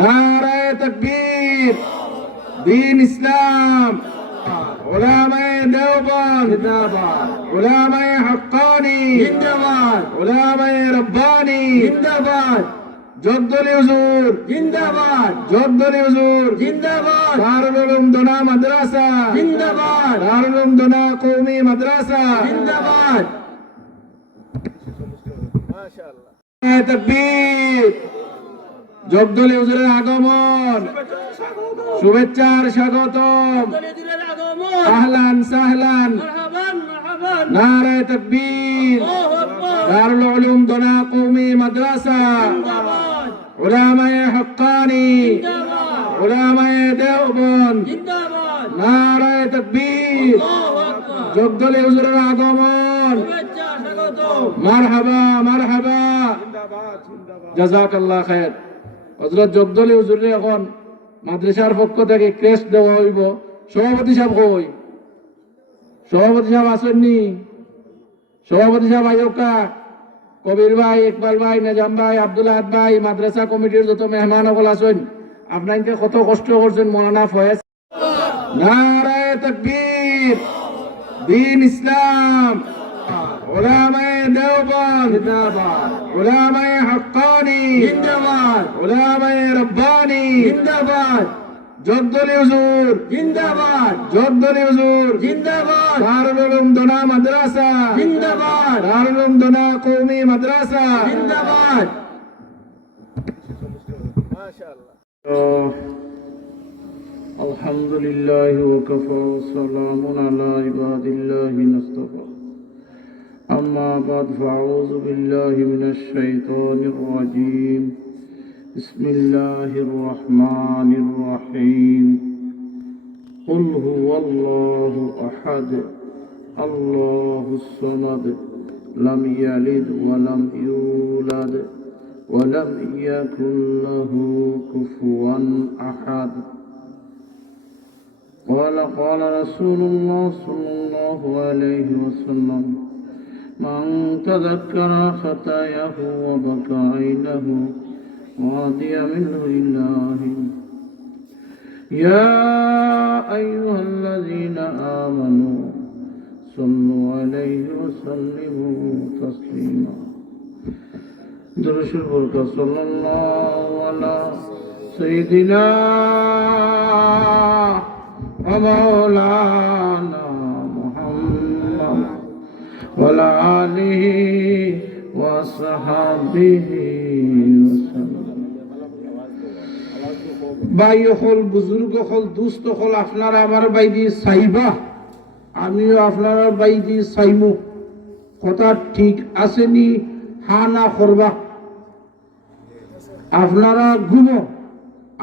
নারায়ে তাকবীর। দ্বীন ইসলাম। উলামায়ে দেওবন্দ জিন্দাবাদ। উলামায়ে হক্কানি জিন্দাবাদ। উলামায়ে রব্বানি জিন্দাবাদ। জগদল হুজুর জিন্দাবাদ। জগদল হুজুর জিন্দাবাদ। দারুল উলুম দোনা মাদ্রাসা জিন্দাবাদ। দারুল উলুম দোনা কওমি মাদ্রাসা জিন্দাবাদ। মাশাআল্লাহ। নারায়ে তাকবীর। জগদল হুজুরের আগমন, শুভেচ্ছার স্বাগতম। আহলান সাহলান। নারায়ে তাকবীর। দারুল উলুম দোনা কওমি মাদ্রাসা, উলামায়ে হক্কানি, উলামায়ে দেওবন্দ নারায়ে তাকবীর। জগদল হুজুরের আগমন, মারহাবা মারহাবা। জাযাকাল্লাহ খায়ের। হযরত জগদল হুজুরে এখন মাদ্রাসার পক্ষ থেকে ক্রেস্ট দেওয়া হইব। সভাপতি সাহেব কই? সভাপতি সাহেব আসেননি? সভাপতি সাহেব আয়োকা, কবির ভাই, ইকবাল ভাই, নিজাম ভাই, আব্দুল আহাদ ভাই, মাদ্রাসা কমিটির যত মেহমান সকল আছেন, আপনাকে কত কষ্ট করছেন। মৌলানা ফয়েজ। নারায়ে তাকবীর। দ্বীন ইসলাম। উলামায়ে দেওবন্দ জিন্দাবাদ। উলামায়ে হক্কানি জিন্দাবাদ। উলামায়ে রব্বানি জিন্দাবাদ। জগদল হুজুর জিন্দাবাদ। জগদল হুজুর জিন্দাবাদ। দারুল উলুম দোনা মাদ্রাসা জিন্দাবাদ। দারুল উলুম দোনা কওমি মাদ্রাসা জিন্দাবাদ। মাশাআল্লাহ। আলহামদুলিল্লাহি ওয়া কাফা ওয়া সালামুন আলা ইবাদিল্লাহি মুস্তাফা। আম্মা বাদ ফাউযু বিল্লাহি মিনাশ শাইতানির রাজীম। বিসমিল্লাহির রহমানির রহিম। কুল হুয়াল্লাহু আহাদ, আল্লাহুস সামাদ, লাম ইয়ালিদ ওয়া লাম ইউলাদ ওয়া লাম ইয়াকুল লাহু কুফুয়ান আহাদ। قال رسول الله صلى الله عليه وسلم: من تذكر خطاياه وبكى عينه رضي منه لله. يا أيها الذين آمنوا صلوا عليه وسلموا تسليما. درود البركة صلى الله على سيدنا ومولانا محمد وعلى آله وصحبه وسلم. ভাই হল, বুজুর্গ হল, দুস্থ হল, আপনারা আমার বাইদি চাইবা, আমিও আপনার বাইদি চাইমু। কথা ঠিক আসেনি? হা না করবা। আপনারা ঘুমো,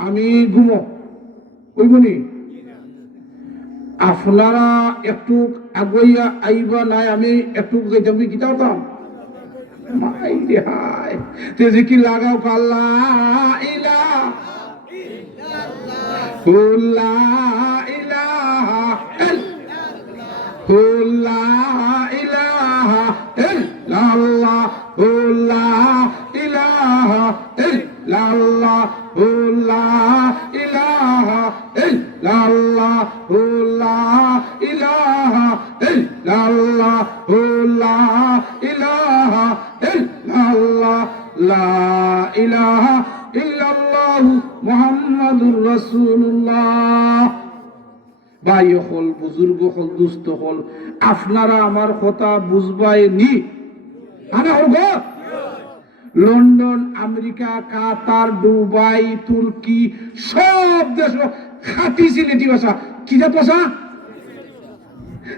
আমি ঘুমো, ওইগুনি। আপনারা একটু আগুইয়া আইবা নাই, আমি একটু যাইতাম কি কিতাম মাই রে হায় তেজি কি লাগাও কাল্লা ইলাহা লা ইলাহা লা ইলাহা ইল্লাল্লাহ লা ইলাহা ইল্লাল্লাহ লা ইলাহা ইল্লাল্লাহ লা ইলাহা ইল্লাল্লাহ লা ইলাহা ইল্লাল্লাহ লা ইলাহা ইল্লাল্লাহু মুহাম্মাদুর রাসূলুল্লাহ। ভাই হল, বুজুর্গ হল, দুস্থ হল, আপনারা আমার কথা বুঝবাই নি? আরে হল লন্ডন, আমেরিকা, কাতার, দুবাই, তুর্কি, সব দেশ খাঁটি সিলেটি ভাষা। কি জাত ভাষা?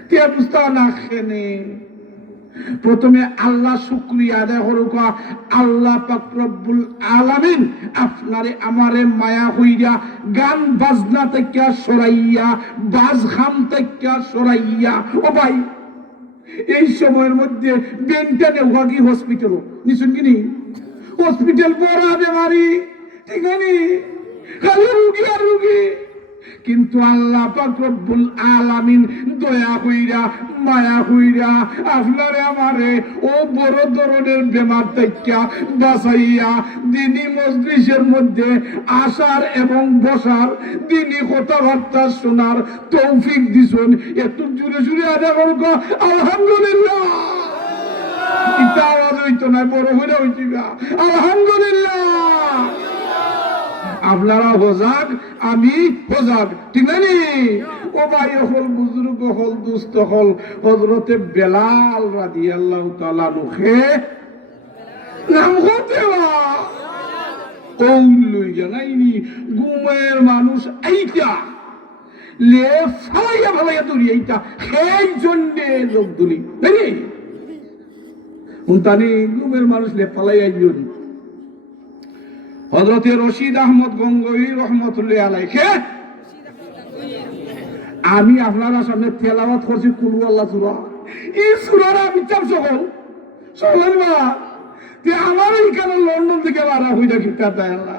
তে বুঝতে না খেনে। প্রথমে আল্লাহ শুকরিয়া আদায় করুক। আল্লাহ পাক রব্বুল আলামিন আপনারে আমারে মায়া হইয়া গান বাজনা থেকে সরাইয়া, বাজ খাম থেকে সরাইয়া। ও ভাই, এই সময়ের মধ্যে বেনটানে ওয়াগি হসপিটাল নিশুন কিনি, হসপিটাল বড় বেমারি, ঠিক আছে, খালি রুগী আর রুগী। কিন্তু আল্লাহ পাক রব্বুল আলামিন দয়া কইরা মায়া কইরা আপনারে আমারে ও বড় ধরনের বেমার থেকে বাঁচাইয়া দিনী মজলিসের মধ্যে আসার এবং বসার দিনী কথাবার্তা শোনার তৌফিক দিছেন। একটু জুড়ে জুড়ে আদা করব আলহামদুলিল্লাহ। এটা আওয়াজ হইতো না, বড় হইলে হইছি আলহামদুলিল্লাহ। আপনারা হজাক, আমি হজাক, ঠিক না নি? ও ভাই হল, বুজুর্গ হল, দুস্থ হল, হযরতে বেলাল রাদিয়াল্লাহু তাআলা মুখে নাম হতে ওই জানাইনি ঘুমের মানুষ এইটা লে ফালাইয়া ফালাইয়া তুলি এইটা সেই জন্যে লোক তুলি তাই উনতানি ঘুমের মানুষ লে ফালাইয়া জন হযরতে রশিদ আহমদ গঙ্গোহী রহমতুল্লাহ আলাইহি আমি আপনারা সামনে তেলাওয়াত করছি কুল আল্লাহ সূরা। এই সূরার আমি চাপ সকল সকলবা তে আমার এইখানে লন্ডন থেকে বাড়া হইলা কিতা দেয় আল্লাহ।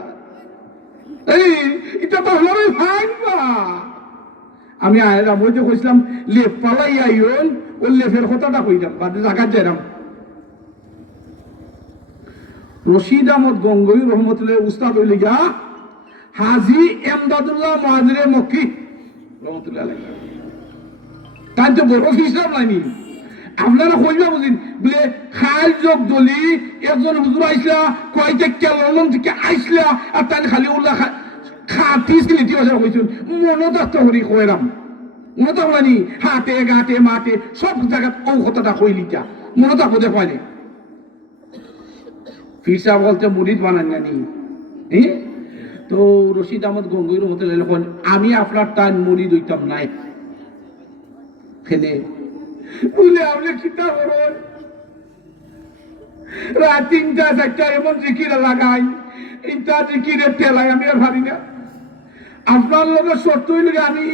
এই এটা তো হলো ভাঙবা। আমি আয়রাম ওই যে কইছিলাম লে পালাই আইন ও লেফের কথাটা কইলাম বাদে জায়গা যাইলাম। রশিদ আহমদ গঙ্গোহী রহমতুল্লাহ উস্তাদ হইলে গা হাজী এমদাদুল্লাহ মুহাজিরে মক্কি রহমতুল্লাহ আলাইহি। তাই তো বড় খ্রিস্টান নাইনি আপনারা কইবা বুঝিন বলে খাল যোগ দলি একজন হুজুর আইসলা কয়টা লন্ডন থেকে আইসলা আর তাই খালি উল্লাহ খাতি সিলিটি ভাষা কইছুন মনত আসতে করি কইরাম মনত হলানি হাতে গাতে মাতে সব জায়গা ও কথাটা কইলিটা মনত আপদে কয়নি ফিরসা বলতে মুরিদ বানান জানি তো রশিদ আহমদ গঙ্গোহী রহমতুল্লাহ আমি আপনার তার মুরিদ হইতাম নাই ফেলে বলে আপনি চিন্তা করুন রাত 3টা 4টা এমন জিকিরে লাগাই এটা জিকিরে ঠেলাই আমি আর ভাবি না আপনার লোক সত্য হইলে আমি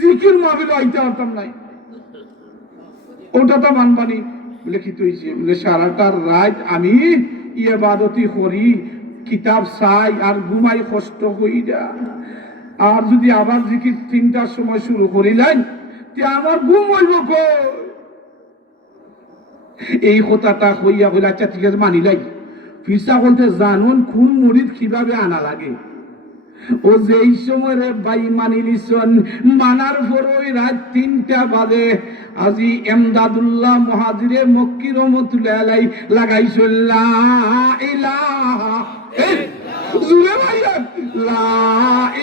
জিকির মাহফিল আইতে পারতাম নাই ওটা তো মানবানি বলে কি হয়েছে বলে সারাটা রাত আমি ইবাদতি করি কিতাব চাই আর ঘুমাই কষ্ট হইয়া আর যদি আবার জিকির 3টার সময় শুরু করিলেন আমার ঘুম হইব এই কথাটা হইয়া হইলে আচ্ছা ঠিক আছে মানিলাই ফিরসা বলতে জানুন কোন মুরিদ কিভাবে আনা লাগে ও যেই সময় ভাই মানি নিছন মানার পরই রাত 3টা বাজে আজি এমদাদুল্লাহ মুহাজিরে মক্কি রহমতুল্লাহ আলাইহি লাগাইছেন লা ইলাহা জুরে ভাইয়া লা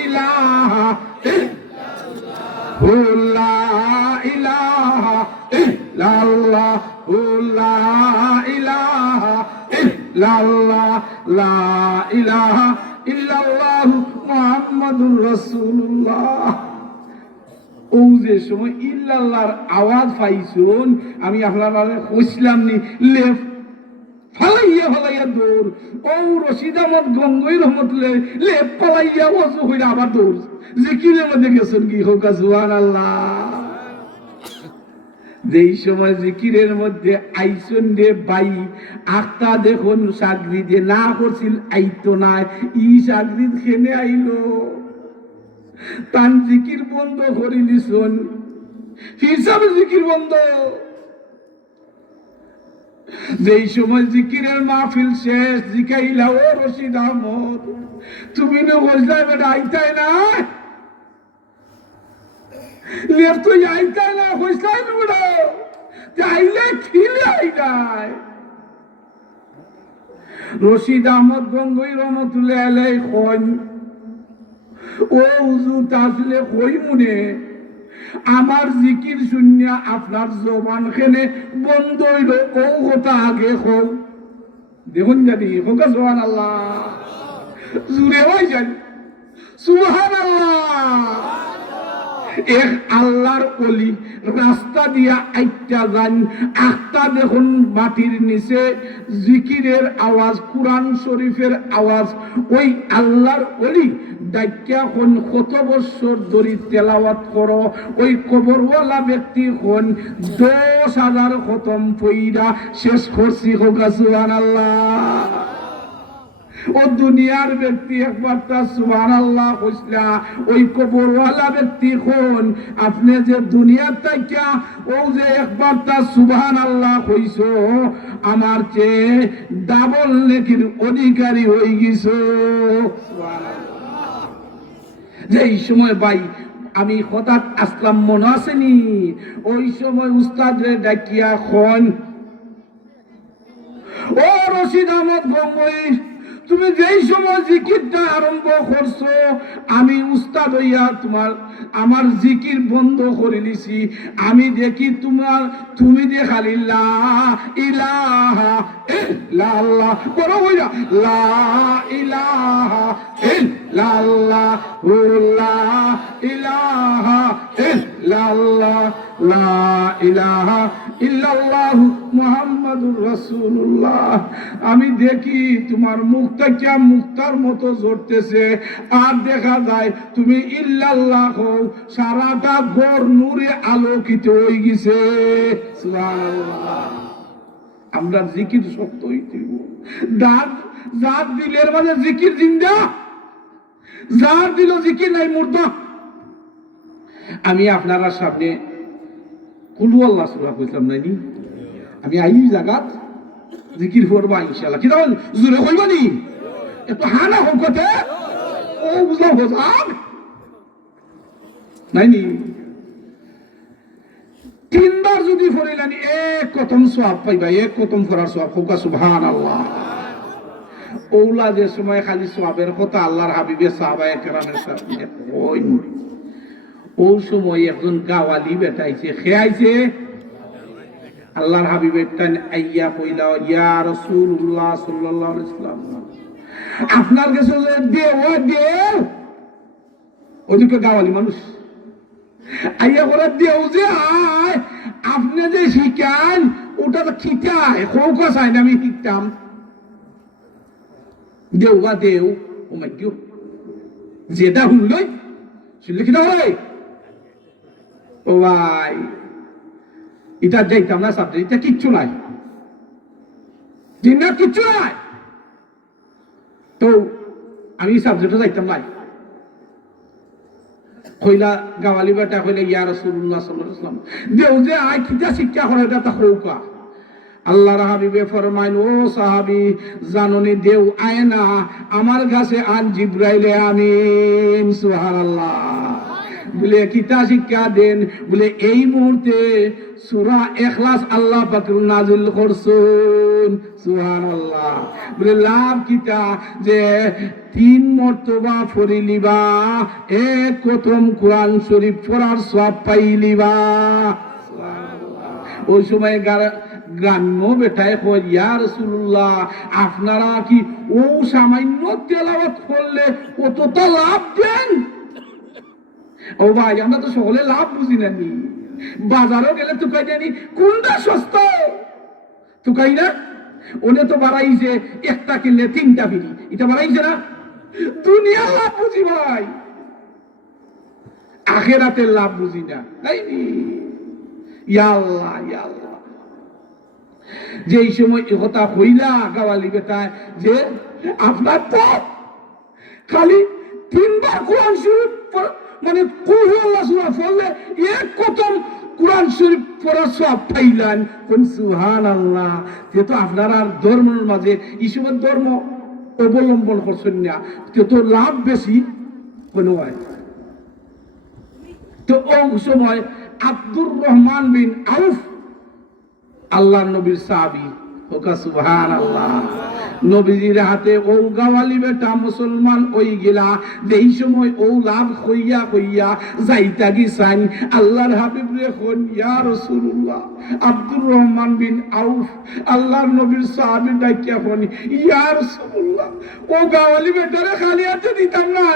ইলাহা লা ইলাহা ইল্লাল্লাহ লা ইলাহা ইল্লাল্লাহ লা ইলাহা ইল্লাল্লাহ মুহাম্মাদুর রাসূলুল্লাহ। ও যে সময় ইল্লাল্লাহর আওয়াজ পাইছুন আমি আপনারা কইছিলাম নি লেফ ফালাইয়া ফালাইয়া দৌড় ও রশিদ আহমদ গঙ্গোহী রহমতুল্লাহ লেফ ফালাইয়া ওযু কইরা আবার দৌড় জিকিরের মধ্যে গেছেন কি হোক সুবহানাল্লাহ। যেই সময় জিকিরের মধ্যে আইসন রে বাই আখতা দেখুন চাকরি যে না করছিল আইতো না ই চাকরি খেনে আইলো তান জিকির বন্ধ করে দিছন হিসাবে জিকির বন্ধ। যেই সময় জিকিরের মাহফিল শেষ জিকাইলা ও রশিদ আহমদ তুমি না বললে বেটা আইতাই না লেফট তো আইতাই না কইছাই না বেটা চাইলে খিলে আইতাই। রশিদ আহমদ গঙ্গোহী রহমতুল্লাহ আলাইহি কন ও হুজুর তাসলে কই মনে আমার জিকির শুনিয়া আপনার জবান খেনে বন্ধ হইল ও কথা আগে হল দেখুন জানি হোক সুবহানাল্লাহ জুড়ে হয়ে যান সুবহানাল্লাহ। এক আল্লাহর ওলি রাস্তা দিয়া আইটা যান আখটা দেখুন মাটির নিচে জিকিরের আওয়াজ কোরআন শরীফের আওয়াজ ওই আল্লাহর ওলি ডাক্কা কোন কত বছর ধরে তেলাওয়াত করো ওই কবরওয়ালা ব্যক্তি কোন 10,000 খতম পইরা শেষ করছি হোক সুবহানাল্লাহ। ও দুনিয়ার ব্যক্তি একবার তার সুবহানাল্লাহ কইসলা, ওই কবরওয়ালা ব্যক্তি কোন আপনি যে দুনিয়ার তাইকা ও যে একবার তার সুবহানাল্লাহ কইছো, আমার চেয়ে ডাবল নেকির অধিকারী হয়ে গেছো। সুবহানাল্লাহ। যে এই সময় ভাই আমি হঠাৎ আসলাম, মনে আসেনি? ওই সময় উস্তাদ রে ডাকিয়া খন, ও রশিদ আহমদ গঙ্গোই, তুমি যেই সময় জিকিরটা আরম্ভ করছো, আমি উস্তাদ হইয়া আমার জিকির বন্ধ করে দিছি। আমি দেখি তুমি যে খালি লা ইলাহা ইল্লাল্লাহ বড় হইয়া লা ইলাহা ইল্লাল্লাহ লা ইলাহা ইল্লাল্লাহ লা ইলাহা ইল্লাল্লাহ মুহাম্মাদুর রাসূলুল্লাহ। আমি দেখি তোমার মুখটা কি মুক্তার মতো ঝরতেছে, আর দেখা যায় তুমি ইল্লাল্লাহ হও, সারাটা ঘর নূরে আলোকিত হয়ে গেছে। সুবহানাল্লাহ। আমরা জিকির শক্ত হইতে যার দিলের মাঝে জিকির জিন্দা, যার দিল জিকির নাই মুর্দা। আমি আপনারা সামনে কুলু আল্লাহ সূরা কইলাম নাইনি, আমি আই জায়গাত জিকির করবা ইনশাআল্লাহ। কি দাও জোরে কইবানি, এত হানা হোক কথা ও বুঝলাম বুঝাম নাইনি। তিনবার যদি পড়িলানি এক কতম সওয়াব পাইবা, এক কতম পড়ার সওয়াব হোক। সুবহানাল্লাহ। ওলা যে সময় খালি সওয়াবের কথা আল্লাহর হাবিবে সাহাবায়ে কেরামের সাথে কইন, ওই সময় একজন গাওয়ালি বেটাইছে, খেয়াইছে আল্লাহর হাবিবের টান আইয়া কইলা, ইয়া রাসূলুল্লাহ সাল্লাল্লাহু আলাইহি ওয়াসাল্লাম, আপনার কাছে দেও ওদিকে গাওয়ালি মানুষ আইয়া করে দেও যে আয়, আপনি যে শিখান ওটা তো খিটায় খৌকা চাই না, আমি শিখতাম দেও বা দেও। ও মাই গড, যেটা শুনলই শুনলে কিনা হয় ও ভাই, এটা যাইতাম না সাথে, এটা কিচ্ছু নাই, জিন্নাত কিচ্ছু নাই। তো আমি সাবজেক্টে যাইতাম নাই। কইলা গাওয়ালি বেটা কইলা, ইয়া রাসূলুল্লাহ সাল্লাল্লাহু আলাইহি ওয়াসাল্লাম, দেও যে আয় কিটা শিক্ষা করে এটা তা হউকা। আল্লাহর হাবিবে ফরমাইল, ও সাহাবী জাননি দেও আয় না আমার কাছে আন জিবরাইলে আমিন। সুবহানাল্লাহ। বলে কিতা শিক্ষা দেন, বলে এই মুহূর্তে সূরা ইখলাস আল্লাহ পাক নাযিল করছেন। সুবহানাল্লাহ। বলে লাভ কিতা, যে 3 মর্তবা পড়িলিবা, এক প্রথম কোরআন শরীফ পড়ার সওয়াব পাইলিবা। সুবহানাল্লাহ। ওই সময় গ্রাম্য বেটায় কয়, ইয়া রাসূলুল্লাহ আপনারা কি ও সামান্য তেলাওয়াত করলে কতটা লাভ দেন? ও ভাই, আমরা তো সকলে লাভ বুঝি না, বাজারও গেলে তুকাই জানি কোনটা সস্তা তুকাই না, ওনে তো বাড়াইছে একটা কিনলে 3টা ফ্রি, এটা বাড়াইছে না। দুনিয়ার লাভ বুঝি ভাই, আখিরাতের লাভ বুঝি না। ইয়া আল্লাহ ইয়া আল্লাহ। যে এই সময় কথা হইলা গাওয়ালি বেটায় যে আপনার তো খালি 3বার কোরআন শরীফ মানে কুল আল্লাহ সূরা পড়লে এক কতম কোরআন শরীফ পড়া সওয়াব পাইলেন। সুবহানাল্লাহ। যেহেতু আপনারা ধর্মের মাঝে ইসবের ধর্ম অবলম্বন করছেন না, তো লাভ বেশি কোনো হয়। তো ওই সময় আব্দুর রহমান বিন আউফ আল্লাহ নবীর সাহাবী, ওকা সুবহানাল্লাহ, নবীজির হাতে ও গাওয়ালি বেটা মুসলমান ওই গেলা। যেই সময় ও লাভ হইয়া হইয়া যাইতা গিসাইন, আল্লাহর হাবিব রে কোন, ইয়া রাসূলুল্লাহ আব্দুর রহমান বিন আউফ আল্লাহর নবীর সাহাবী ডাকিয়া কোন, ইয়া রাসূলুল্লাহ ও গাওয়ালি বেটারে খালি হাতে দিতাম না।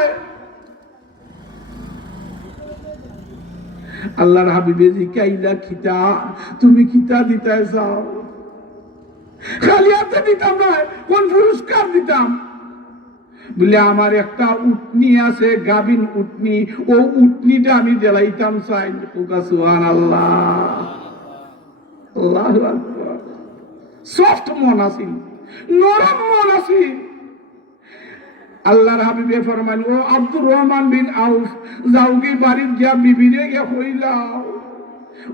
আল্লাহর হাবিবে জিকাইলা, খিতা তুমি খিতা দিতে চাও? খালি হাতে দিতাম না, কোন পুরস্কার দিতাম? বলে আমার একটা উটনি আছে, গাবিন উটনি, ও উটনিটা আমি জ্বালাইতাম চাই। সুবহানাল্লাহ, আল্লাহু আকবার। সফট মন আছিল, নরম মন আছিল। আল্লাহর হাবিবে ফরমান, ও আব্দুর রহমান বিন আউফ, যাও কি বাড়ির গিয়া বিবিরে গিয়া কইলাও।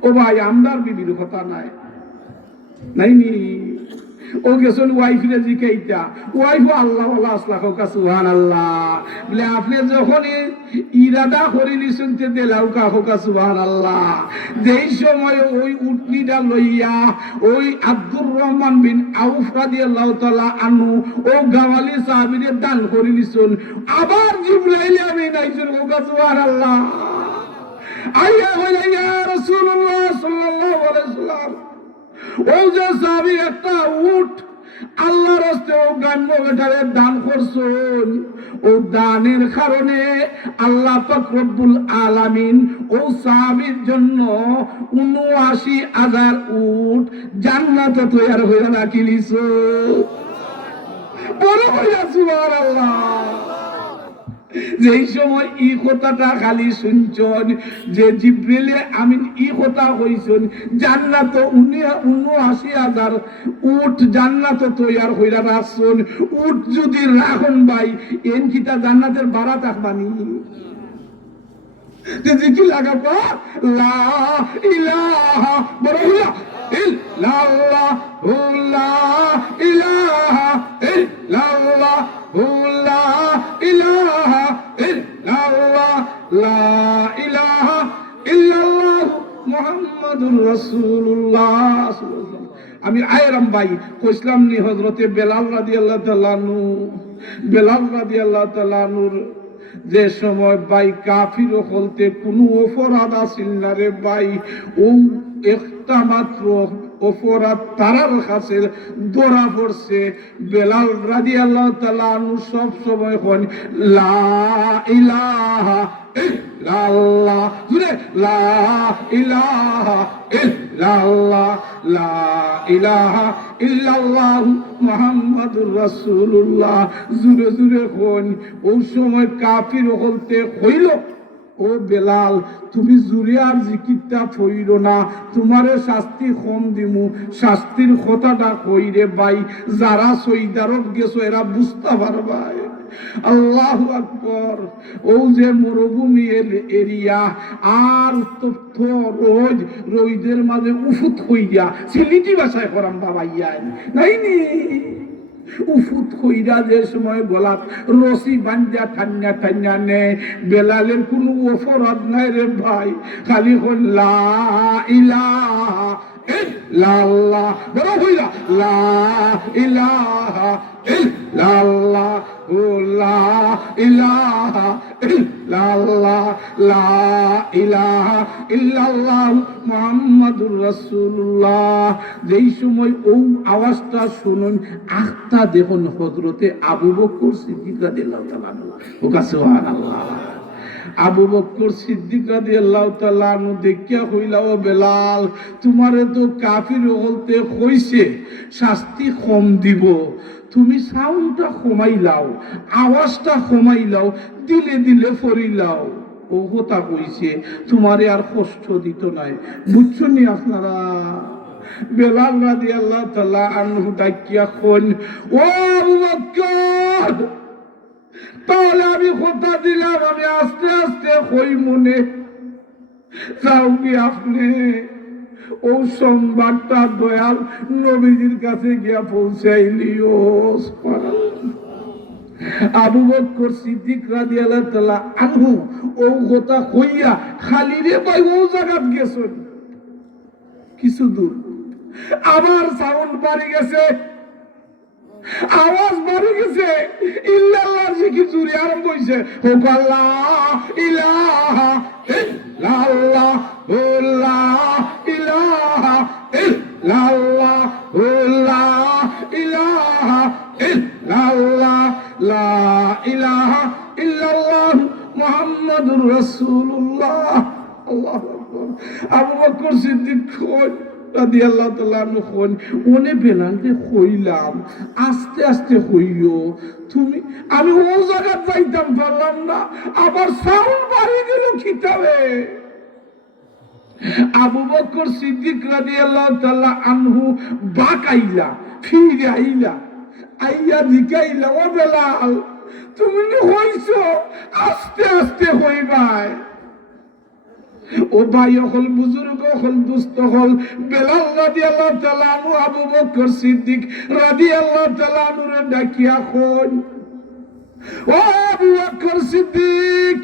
ও ভাই, আমদার বিবির কথা নাই নাইনি, ও গেছেন ওয়াইফরে জিকাইতা, ওয়াইফ আল্লাহ আল্লাহ আসলা হোকা সুবহানাল্লাহ বলে, আপনি যখন ইরাদা করে নিছেন তে দেলাও কা হোকা সুবহানাল্লাহ। যেই সময় ওই উটনিটা লইয়া ওই আব্দুর রহমান বিন আউফ রাদিয়াল্লাহু তাআলা আনহু ও গাওয়ালি সাহাবীরে দান করে নিছেন, আবার জিবরাইল আমিন আইছেন হোকা সুবহানাল্লাহ। আইয়া হইলা ইয়া রাসূলুল্লাহ সাল্লাল্লাহু আলাইহি ওয়াসাল্লাম, ও যে সাহাবী একটা উট আল্লাহর রাস্তায় ও গান্য বেটারে দান করছেন, ও দানের কারণে আল্লাহ পাক রব্বুল আলামিন ও সাহাবীর জন্য ৭৯,০০০ উট জান্নাতে তৈয়ার হয়ে রাখি লিছো। বড় হইয়া সুবহানাল্লাহ। যেই সময় ই কথাটা খালি শুনছেন যে জিব্রিলে আমিন ই কথা কইছেন, জান্নাত ৭৯,০০০ উট জান্নাত তৈয়ার হইরা রাখছেন। উট যদি রাখুন ভাই, এন কিতা জান্নাতের বাড়া থাকবানি জিকি লাগাবো লা ইলাহা বড় হইয়া ইল্লাল্লাহু লা ইলাহা ইল্লাল্লাহু লা ইলাহা ইল্লাল্লাহ লা ইলাহা ইল্লাল্লাহ মুহাম্মাদুর রাসূলুল্লাহ। আমি আয়রাম ভাই কইসলাম নি হযরতে বেলাল রাদিয়াল্লাহু তাআলা আনহু, বেলাল রাদিয়াল্লাহু তাআলা আনহুর যে সময় ভাই কাফির হলতে কোনো অপরাধ আসিল না রে ভাই, ও একটা মাত্র অপরাধ তারার কাছে ধরা পড়ছে। বেলাল রাদিয়াল্লাহু তাআলা আনহু সব সময় হন লা ইলাহা ইল্লাল্লাহ, জুড়ে লা ইলাহা ইল্লাল্লাহ লা ইলাহা ইল্লাল্লাহ মুহাম্মাদুর রাসূলুল্লাহ, জুড়ে জুড়ে হন। ওই সময় কাফির হলতে হইল, ও বেলাল তুমি জুড়ে আর জিকিরটা পড়িরো না, তোমারে শাস্তি কম দিমু। শাস্তির কথাটা কইরে ভাই, যারা সৈদারত গেছো এরা বুঝতে পারবাই। আল্লাহু আকবার। ও যে মরুভূমি এরিয়া আর উত্তপ্ত রোজ রোদের মাঝে উফুত হইয়া সিলিটি ভাষায় করাম বাবা ইয়াই নাইনি, উফুত কইরা যে সময় গলাত রশি বান্ধা ঠান্না ঠান্না নে, বেলালের কোনো অপরাধ নাই রে ভাই, খালি লা ইলাহা ইল্লাল্লাহ বড় হইলা লা ইলাহা ইল্লাল্লাহ লা ইলাহা ইল্লাল্লাহ লা ইলাহা ইল্লাল্লাহ মুহাম্মাদুর রাসূলুল্লাহ। যেই সময় ও আওয়াজটা শুনুন, আখটা দেখুন হযরতে আবু বকর সিদ্দিক রাদিয়াল্লাহু তাআলা আনহু, ওকা সুবহানাল্লাহ। আবু বকর সিদ্দিক রাদিয়াল্লাহু তাআলা আনহু দেখিয়া কইলা, ও বেলাল তোমারে তো কাফির হলতে কইছে শাস্তি কম দিব, তুমি সাউন্ডটা কমাইলাও, আওয়াজটা কমাইলাও, দিলে দিলে ফরিলাও। ও কথা কইছে তোমারে আর কষ্ট দিত নাই, বুঝছো নি আপনারা? বেলাল রাদিয়াল্লাহু তাআলা আনহু ডাকিয়া কইন, ও আবু বকর তাহলে আমি কথা দিলাম আমি আস্তে আস্তে কই মনে যাও কি আপনি ও সংবাদটা দয়াল নবীজির কাছে গিয়া পৌঁছাইলিও। আবু বকর সিদ্দিক রাদিয়াল্লাহু তাআলা আনহু ও কথা কইয়া খালি রে ভাই ও জায়গাত গেছেন কিছু দূর, আবার সাউন্ড বাড়ি গেছে, আওয়াজ বাড়ি গেছে, ইল্লাল্লাহর জিকির জুড়ে আরম্ভ হইছে, ও আল্লাহ ইলাহা ইল্লাল্লাহ লা ইলাহা ইল্লাল্লাহ লা ইলাহা ইল্লাল্লাহ লা ইলাহা ইল্লাল্লাহ মুহাম্মাদুর রাসূলুল্লাহ। আল্লাহু আকবার। আবু বকর সিদ্দিক রাদিয়াল্লাহু তাআলা আনহু ওনে বেলালকে কইলাম আস্তে আস্তে কইও, তুমি আমি ও জায়গা যাইতাম পারলাম না, আবার সাউন্ড বাড়ি দিল কিতাবে। আবু বকর সিদ্দিক রাদিয়াল্লাহু তাআলা আনহু বাকাইলা, ফিরে আইলা, আইয়া জিকাইলা, ও বেলাল তুমি হইছ আস্তে আস্তে হইবাই ও ভাই হল বুজুর্গ হল দুস্থ হল বেলাল রাদিয়াল্লাহু তাআলা আনহু আবু বকর সিদ্দিক রাদিয়াল্লাহু তাআলা আনহু ডাকিয়া কই ও আবু বকর সিদ্দিক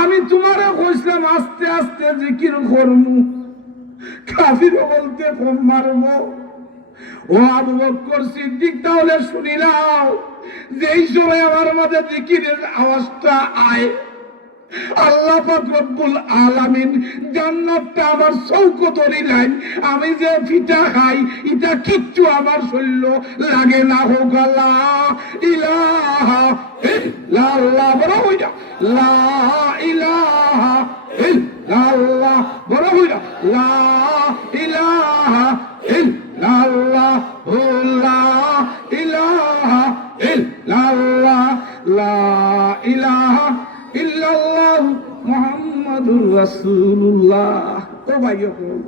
আমি তোমারে কইছিলাম আস্তে আস্তে জিকির করমু কাফির বলতে কম মারবো ও আবু বকর সিদ্দিক তাহলে শুনিলাও যেই সময় আমার মাঝে জিকিরের আওয়াজটা আয় আল্লাহ পাক রব্বুল আলামিন জান্নাতটা আমার চৌকতরি লাইন আমি যে ফিটা খাই এটা কিচ্ছু আমার শরীর লাগে না হোক লা ইলাহা ইল্লাল্লাহ বড় হইয়া লা ইলাহা ইল্লাল্লাহ বড় হইয়া লা ইলাহা ইল্লাল্লাহ লা ইলাহা ইল্লাল্লাহ লা ইলাহা ইল্লাল্লাহ মুহাম্মাদুর রাসূলুল্লাহ ও ভাই হল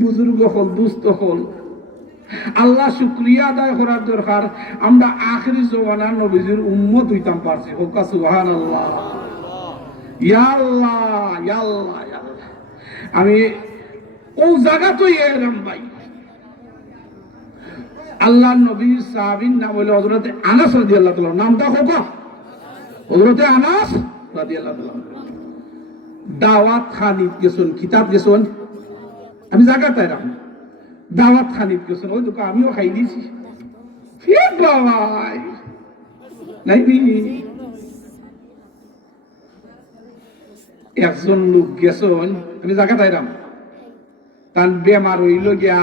বুজুর্গ হল দুস্থ হল আল্লাহ শুকরিয়া আদায় করার দরকার আমরা আখিরি জমানার নবীজির উম্মত হইতাম পারছি হোক সুবহানাল্লাহ ইয়া আল্লাহ ইয়া আল্লাহ ইয়া আল্লাহ আমি ও জায়গা তো এলাম ভাই আল্লাহর নবীর সাহাবীর নাম হলো হযরত আনাস রাদিয়াল্লাহু তাআলা নামটা হোক হযরত আনাস রাদিয়াল্লাহু তাআলা দাওয়াত খানিত গেছেন কিতাব গেছেন আমি জায়গাটা এরকম দাওয়াত খানিত গেছেন ওই দোকান আমিও খাই দিয়েছি ফির বাবাই নাই একজন লোক গেছেন আমি জায়গাটা এরকম তার বেমার হইল গিয়া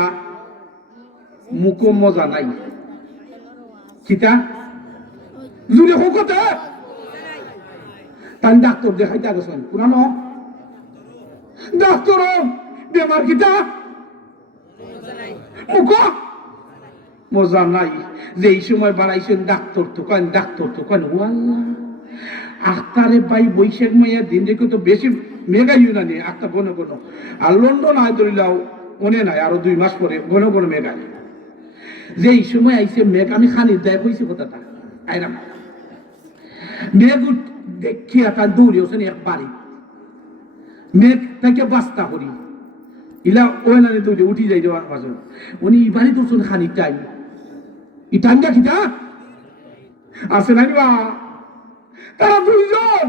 মুখো মজা নাই কিতা জুড়ে হোক তাই ডাক্তার দেখাইতে গেছেন পুরানো ডাক্তার বেমার কিতা মুখ মজা নাই যে এই সময় বাড়াইছেন ডাক্তার তো কেন আখতারে ভাই বৈশাখ মাইয়া দিন রেখে তো বেশি মেঘাইও না নিয়ে আখতা ঘন ঘন আর লন্ডন আয় ধরিলাও মনে নাই আরো 2 মাস পরে ঘন ঘন মেঘাই যে এই সময় আইসে মেঘ আমি খানির দেয় কইছি কথাটা আইরাম মেঘ দেখিয়া তার দৌড়িয়েছেন এক বাড়ি মেঘ তাকে বাস্তা করি ইলা ওই না দৌড়ে উঠি যাই দেওয়ার পাশে উনি এই বাড়ি তো খানির টাইম ই টাইমটা খিতা আছে নাই বা তারা 2 জন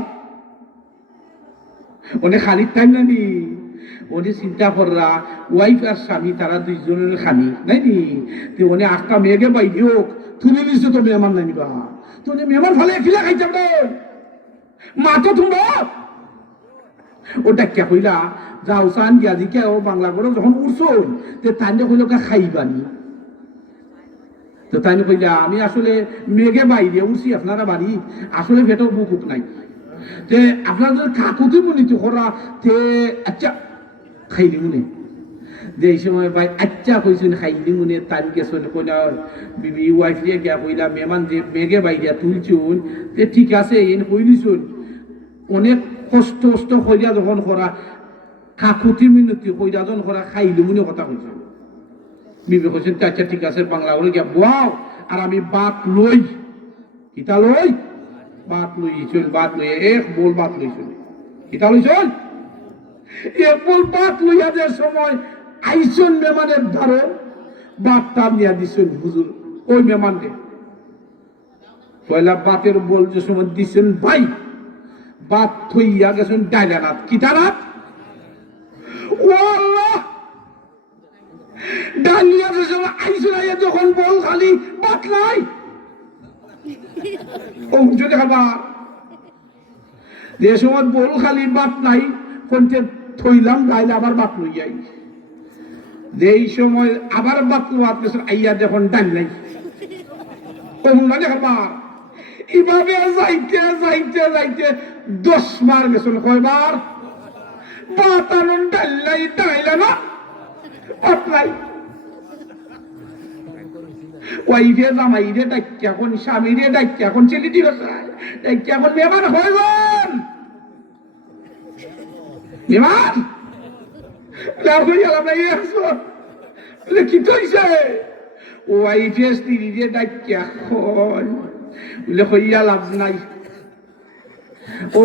ওনে খানির টাইম নানি ওনে চিন্তা কররা ওয়াইফ আর স্বামী তারা 2 জনের খানি নাই নি তো ওনে 8টা মেঘে বাই দিওক তুলে নিছো তো মেহমান নাই নিবা তো মেহমান ফালে খিলা খাইতাম রে মা তো তোমরা ওটা কে কইলা যাও সান গিয়া দিকে ও বাংলা করে যখন উঠছন তে তাইনে কইল কা খাইবানি তো তাইনে কইলা আমি আসলে মেঘে বাইরে উঠছি আপনারা বাড়ি আসলে ভেটো বুকুক নাই তে আপনাদের কাকুতি মনি তো করা তে আচ্ছা খাইলি মনে যে এই সময় ভাই আচ্ছা কইছেন খাইলি মনে তাই গেছেন কইলা বিবি ওয়াইফ দিয়ে গিয়া কইলা মেহমান যে মেঘে বাইরে তুলছুন তে ঠিক আছে এন কইলিছুন অনেক কষ্ট কইরা যখন করা কাকুতি মিনতি কইরা যখন করা খাইলি মনে কথা কইছে বিবি কইছেন আচ্ছা ঠিক আছে বাংলা বলে গিয়া বাও আর আমি বাত লই কিতা লই বাত লইছুন বাত লই এক বল বাত লইছুন কিতা লইছুন এক বল বাত লইয়া যে সময় আইছুন মেহমানের ধারে বাতটা নিয়া দিছুন হুজুর ওই মেহমানকে পয়লা বাতের বল যে সময় দিছেন ভাই বাত থইয়া গেছেন ডাইলানাথ কিতারাত ও আল্লাহ ডালিয়া যে সময় আইছুন আইয়া যখন বল খালি বাত নাই ও যদি খাবার যে সময় বল খালি বাত নাই কোনতে থইলাম ডাইলে আবার বাত লইয়াই যেই সময় আবার বাত লোয়াত গেছেন আইয়া যখন ডাল নাই ও মানে খাবার এভাবে যাইতে 10 বার গেছেন কয়বার বাতানন ডাল্লাই ডাইলা না পাতলাই ওয়াইফে জামাইরে ডাক্কি এখন স্বামীরে ডাক্কি এখন ছেলে দিল ডাক্কি এখন মেহমান হয়ে গেল মেহমান কি তৈছে ওয়াইফে স্ত্রীরে ডাক্কি এখন বলে হইয়া লাভ নাই। ও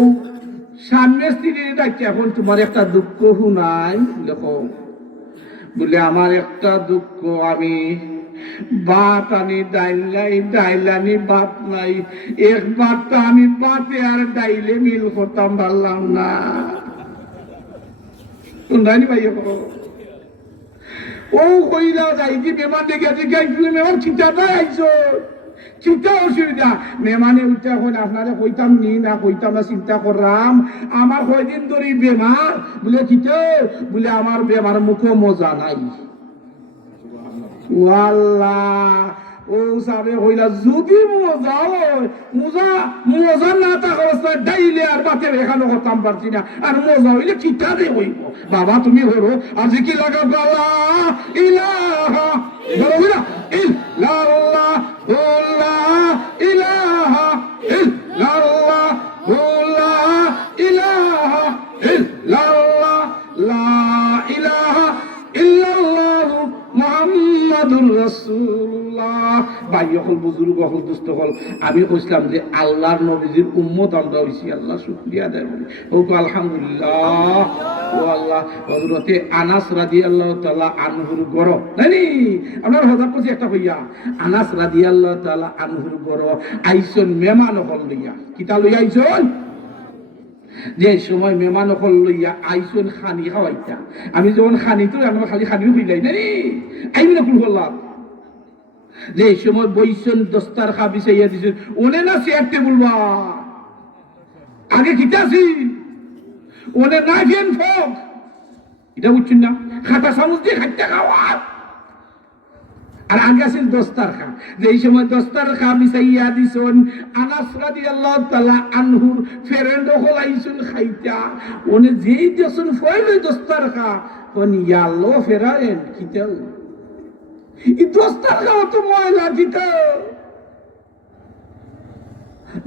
সামনে স্ত্রীর ডাকি এখন তোমার একটা দুঃখ শুনাই দেখো। বলে আমার একটা দুঃখ, আমি ভাত আনি ডাইল নাই, ডাইল আনি ভাত নাই, একবার তো আমি ভাতে আর ডাইলে মিল করতাম পারলাম না। শুনরানি ভাই ও কইলা যাই কি মেমান দেখে জিজ্ঞাসা মেমান খিটাটাই আইছো, চিন্তা অসুবিধা মেমানে উঠে এখন আপনারা কইতাম নি না কইতাম না চিন্তা করলাম। আমার কয়দিন ধরে বেমার, বলে খিতে বলে আমার বেমার মুখে মজা নাই। ওয়াল্লাহ ও সাবে হইলা যদি মজা হয়, মজা না থাকা অবস্থায় ডাইলে আর বাতের এখানে করতাম পারছি না, আর মজা হইলে কিতা দে হইব। বাবা তুমি হরো আজ কি লাগা গলা ইলাহা বলো না ইল্লাল্লাহ ইলাহা ইল্লাল্লাহ ইলাহা ইল্লাল্লাহ লা ইলাহা ইল্লাল্লাহ মুহাম্মাদুর রাসূলুল্লাহ। ভাই হল বুজুর্গ হল দুস্থ হল, আমি কইছিলাম যে আল্লাহর নবীজির উম্মত আমরা হইছি, আল্লাহ শুকরিয়া দেয় বলি ও আলহামদুলিল্লাহ। ও আল্লাহ হযরতে আনাস রাদিয়াল্লাহু তাআলা আনহুর গর নানি আপনার হযরত কইছি একটা হইয়া আনাস রাদিয়াল্লাহু তাআলা আনহুর গর আইসন মেহমান হল লইয়া, কিতা লইয়া আইসন? যে সময় মেহমান হল লইয়া আইসন খানি খাওয়াইতা। আমি যখন খানি তো আমরা খালি খানিও হইলাই নানি আইবি না কুল হল্লা। যে সময় বইসন দস্তার খা বিছাইয়া দিছেন ওনে না চেয়ার টেবুল বা আগে খিতাছি ওনে না ফেন ফক এটা বুঝছেন না, খাটা চামচ দিয়ে খাইতে খাওয়া। আর আগে আছেন দস্তার খা, যে এই সময় দস্তার খা বিছাইয়া দিছেন আনাস রাদিয়াল্লাহু তাআলা আনহুর ফ্রেন্ড হল আইসন খাইতা। ওনে যেই দেছন ফয়লে দস্তার খা কোন ইয়া আল্লাহ ফেরায়েন কিতাল ই দস্তার খা তো ময়লা কিতা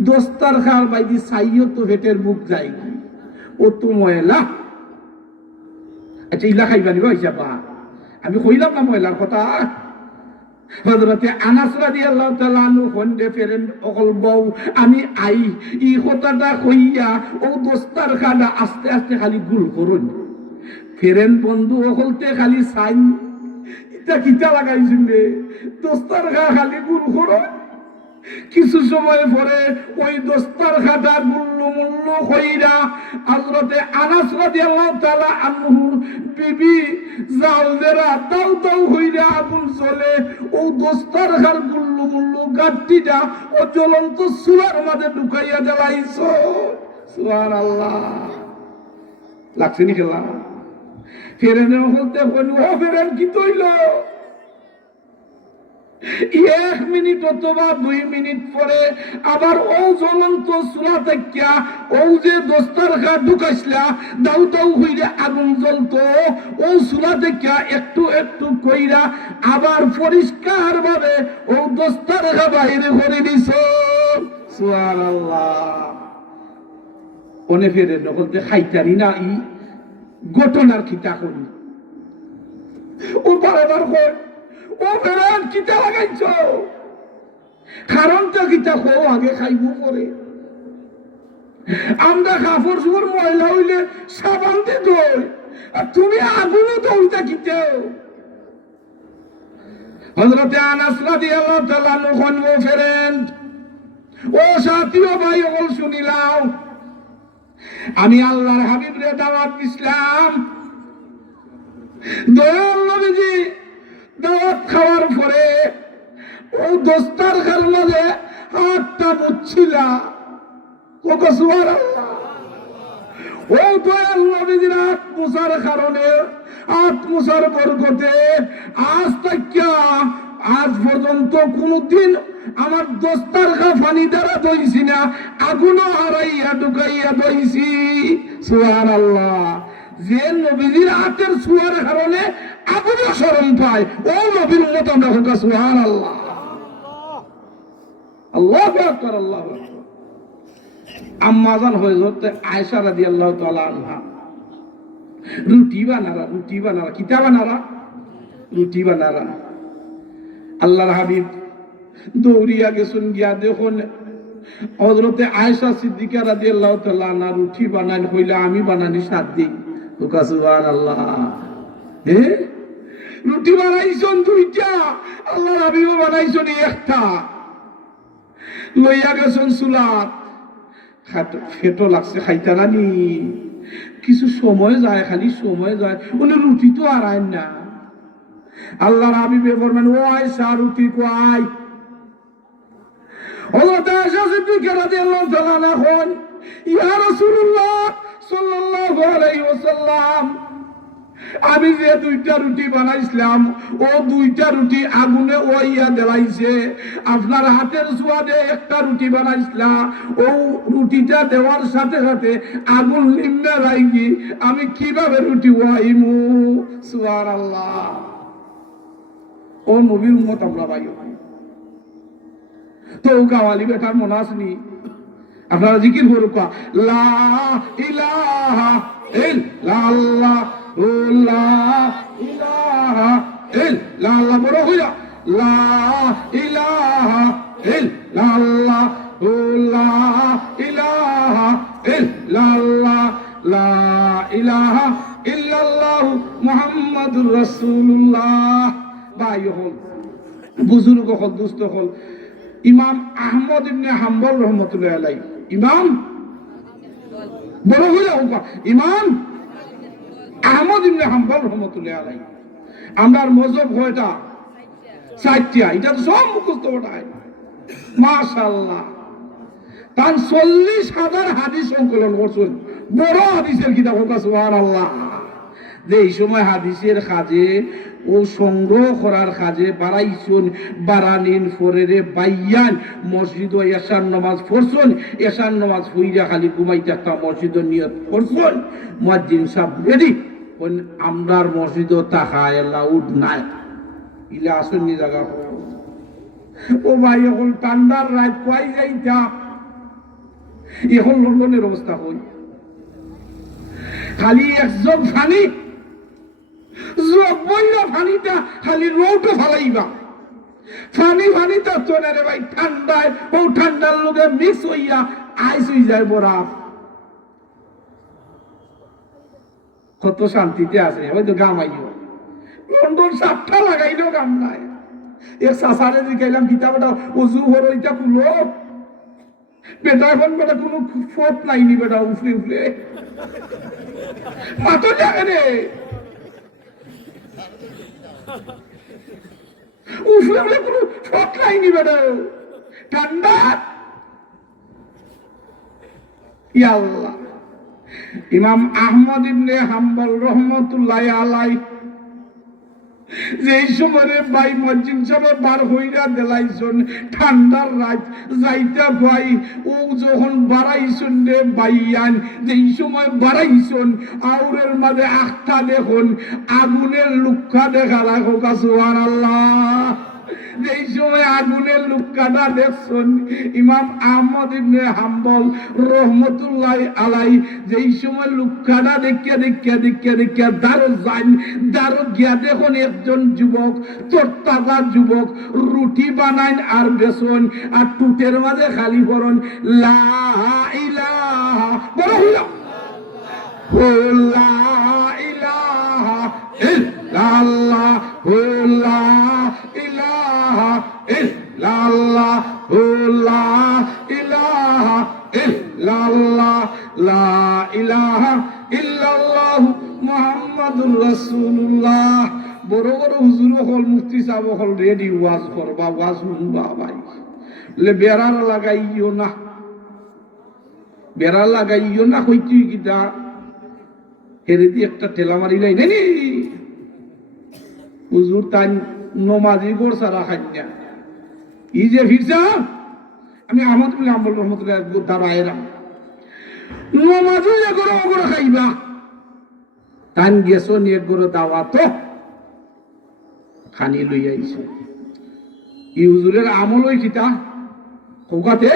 দস্তার খার বাইদি সাইও তো ভেটের বুক যাই ও তো ময়লা। আচ্ছা ইলা খাইবানি হিসাবা আমি কইলাম না ময়লার কথা। হযরতে আনাস রাদিয়াল্লাহু তাআলা আনহু হন্ডে ফেরেন অকল বউ আমি আই ই কথাটা কইয়া ও দস্তার খানা আস্তে আস্তে খালি গুল করুন। ফেরেন বন্ধু অকলতে খালি সাইন এটা কিতা লাগাইছেন রে দস্তার খা খালি গুল করুন। কিছু সময় পরে ওই দস্তার খাটা গুল্লু মুল্লু কইরা হযরতে আনাস রাদিয়াল্লাহু তাআলা আনহু বিবি জালদেরা দাও দাও হইরা আগুন জ্বলে ও দস্তার খার গুল্লু মুল্লু গাট্টিটা ও জ্বলন্ত চুলার মাঝে ঢুকাইয়া জ্বালাইছো। সুবহানাল্লাহ লাগছে নি খেলা। ফেরেন বলতে বলি ও ফেরেন কি তৈল 1 মিনিট অথবা 2 মিনিট পরে আবার ও জ্বলন্ত চুলা থেকে ও যে দস্তার খা ঢুকাইছিলা দাউ দাউ হইলে আগুন জ্বলতো ও চুলা থেকে একটু একটু কইরা আবার পরিষ্কার ভাবে ও দস্তার খা বাইরে করে দিছ। সুবহানাল্লাহ। ওনে ফেরে বলতে খাইতারি না ই ঘটনার খিতা করি ও বারবার কই ও বেরান কিতা লাগাইছ কারণটা কিতা খো আগে খাইব পরে আমরা কাপড় চোপড় ময়লা হইলে সাবান দিয়ে ধোই আর তুমি আগুনও দৌড়টা কিতাও। হযরতে আনাস রাদিয়াল্লাহু তাআলা আনহু ও ফ্রেন্ড ও সাথী ও ভাই সকল শুনিলাও আমি আল্লাহর হাবিবরে দাওয়াত দিছিলাম। দয়াল নবীজি দাওয়াত খাওয়ার পরে ও দস্তার খার মাঝে হাতটা মুছছিলা ও সুবহানাল্লাহ। ও দয়াল নবীজির হাত মুছার কারণে হাত মুছার বরকতে আজ পর্যন্ত কোনদিন আমার দস্তার খা পানি দ্বারা ধইছি না, আগুনও হারাইয়া ঢুকাইয়া ধইছি। সুবহানাল্লাহ। যে নবীজির হাতের ছোঁয়ার কারণে আগুনও শরম পায় ও নবীর উম্মত আমরা হোক। সুবহানাল্লাহ। আল্লাহু আকবার আল্লাহু আকবার। আম্মাজান হযরত আয়েশা রাদিয়াল্লাহু তাআলা আনহা রুটি বানারা কিতা বানারা রুটি বানারা। আল্লাহর হাবিব দৌড়িয়া গেছেন, গিয়া দেখুন হযরতে আয়েশা সিদ্দিকা রাদিয়াল্লাহু তাআলা আনহা রুটি বানান কইলা আমি বানানি 7 দিন। সুবহানাল্লাহ। রুটি বানাইছেন 2টা, আল্লাহ হাবিবও বানাইছেন একটা। লইয়া গেছেন চুলাত, ফেটো লাগছে খাইতারানি। কিছু সময় যায়, খালি সময় যায়, উনি রুটি তো আর আইন না। আল্লাহর হাবিবে ফরমান ও আয়েশা রুটি কই? হযরত আয়েশা সিদ্দিকা রাদিয়াল্লাহু তাআলা আনহা ইয়া রাসূলুল্লাহ সাল্লাল্লাহু আলাইহি ওয়াসাল্লাম, আমি যে 2টা রুটি বানাইছিলাম ও 2টা রুটি আগুনে ওইয়া দেলাইছে, আপনার হাতের সুয়াদে একটা রুটি বানাইছিলাম, ও রুটিটা দেওয়ার সাথে সাথে আগুন নিম্নে রাইগি, আমি কিভাবে রুটি ওয়াইমু? সুবহানাল্লাহ। ও নবীর উম্মত আমরা ভাই, তো গাওয়ালি বেটার মনে আসনি? আপনারা জিকির করুক লা ইলাহা ইল্লাল্লাহ লা ইলাহা ইল্লাল্লাহ, বড় হইয়া লা ইলাহা ইল্লাল্লাহ লা ইলাহা ইল্লাল্লাহ লা ইলাহা ইল্লাল্লাহ মুহাম্মাদুর রাসূলুল্লাহ। ভাই হল, বুজুর্গ হল, দুস্থ হল, ইমাম আহমদ ইবনে হাম্বল রহমতুল্লাহ আলাইহি, ইমাম বড় হইয়া ইমাম আহমদ ইবনে হাম্বল রহমতুল্লাহ আলাইহি। আমার মজহব কয়টা? 4টা। এটা তো সব মুখস্থ ওটাই, মাশাআল্লাহ। তার 40,000 হাদিস সংকলন করছেন, বড় হাদিসের কিতাব। সুবহানাল্লাহ। যে এই সময় হাদিসের কাজে ও সংগ্রহ করার কাজে বাড়াইছুন, বাড়ানিন ফরেরে বাইয়ান মসজিদ ও এশার নামাজ পড়ছুন, এশার নামাজ হইয়া খালি ঘুমাইতে একটা মসজিদ নিয়ত করছুন, মুয়াজ্জিন সাহেব রেডি আমরার মসজিদ তাকায় লাউড নাই ইলা আসুন নি জায়গা। ও ভাই এখন ঠান্ডার রাত কয় যাইতা, এখন লন্ডনের অবস্থা হই খালি এক জগ পানি, জগ বইলা পানিটা খালি রৌটো ফালাইবা, পানি পানিটা চলে রে ভাই ঠান্ডায়, ও ঠান্ডার লোকে মিক্স হইয়া আইস হয়ে যায় বরফ। কত শান্তিতে আছে, হয়তো গামাইও লন্ডন 7টা লাগাইলেও গাম নাই। এক সাসারে দিকাইলাম কিতাবটা অজু হর ওইটা কুলো বেটা, এখন বেটা কোনো ফট নাইনি বেটা, উফলে উফলে মাথা লাগে রে, উফলে উফলে কোনো ফট নাইনি বেটা, ঠান্ডা। ইয়া আল্লাহ। ইমাম আহমদ ইবনে হাম্বল রহমতুল্লাহ আলাইহি যে সময় ভাই মসজিদ সাহেব বার হইরা দেলাইছন, ঠান্ডার রাত যাইতা ভাই, ও যখন বাড়াইছন রে বাইয়ান, যেই সময় বাড়াইছন আউরের মাঝে আখটা দেখুন আগুনের লুক্ষা দেখা রাখো। সুবহানাল্লাহ। যেই সময় আগুনের লুক্কাটা দেখছেন ইমাম আহমদ ইবনে হাম্বল রহমতুল্লাহ আলাইহি, যেই সময় লুক্কাটা দেখিয়া দেখিয়া দেখিয়া দেখিয়া দারো যান, দারো গিয়া দেখুন একজন যুবক, তরতাজা যুবক রুটি বানাইন আর বেসন, আর টুটের মাঝে খালি করন লা ইলাহা, বড় হইয়া লা ইলাহা ইল্লাল্লাহ লা ইলাহা ইল্লাল্লাহ লা ইলাহা ইল্লাল্লাহ লা ইলাহা ইল্লাল্লাহ মুহাম্মাদুর রাসূলুল্লাহ। বড় বড় হুজুর হল, মুফতি সাহেব হল রেডি ওয়াজ করবা, ওয়াজ শুনবা ভাই, বলে বেড়ার লাগাইও না, বেড়া লাগাইও না, হইতে কিতা হেরে দিয়ে একটা ঠেলা মারিলাই নেই হুজুর তাই নমাজি গোর সারা খাইয়া ই যে ফিরছা। আমি আহমদ বিন হাম্বল রহমতুল্লাহ দাঁড়াইলাম, নমাজও এগোরো ওগোরো খাইবা, তান গেছো নিয়ে গরো দাওয়া তো খানি লই আইছো। ই হুজুরের আমল ওই কিতা কোকাতে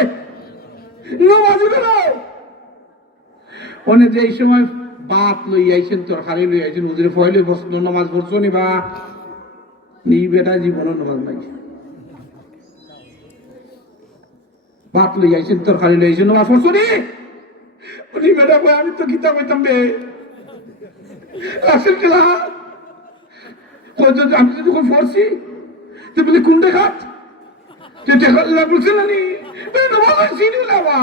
নমাজি করো অনে যে এই সময় বাত লই আইছেন, তরকারি লই আইছেন, হুজুরে ফয়লে বসলো নামাজ পড়ছো নি বা নি বেটা জীবন নামাজ নাই। ভাত লই আইছেন, তরকারি লই আইছেন, নামাজ পড়ছো নি? উনি বেটা কই আমি তো কিতাব কইতাম বে রাসেল কেলা কই যদি আমি যদি কই পড়ছি তুই বলি কোন দেখাত যে দেখা লাগছে না নি নামাজ হইছি নি লাবা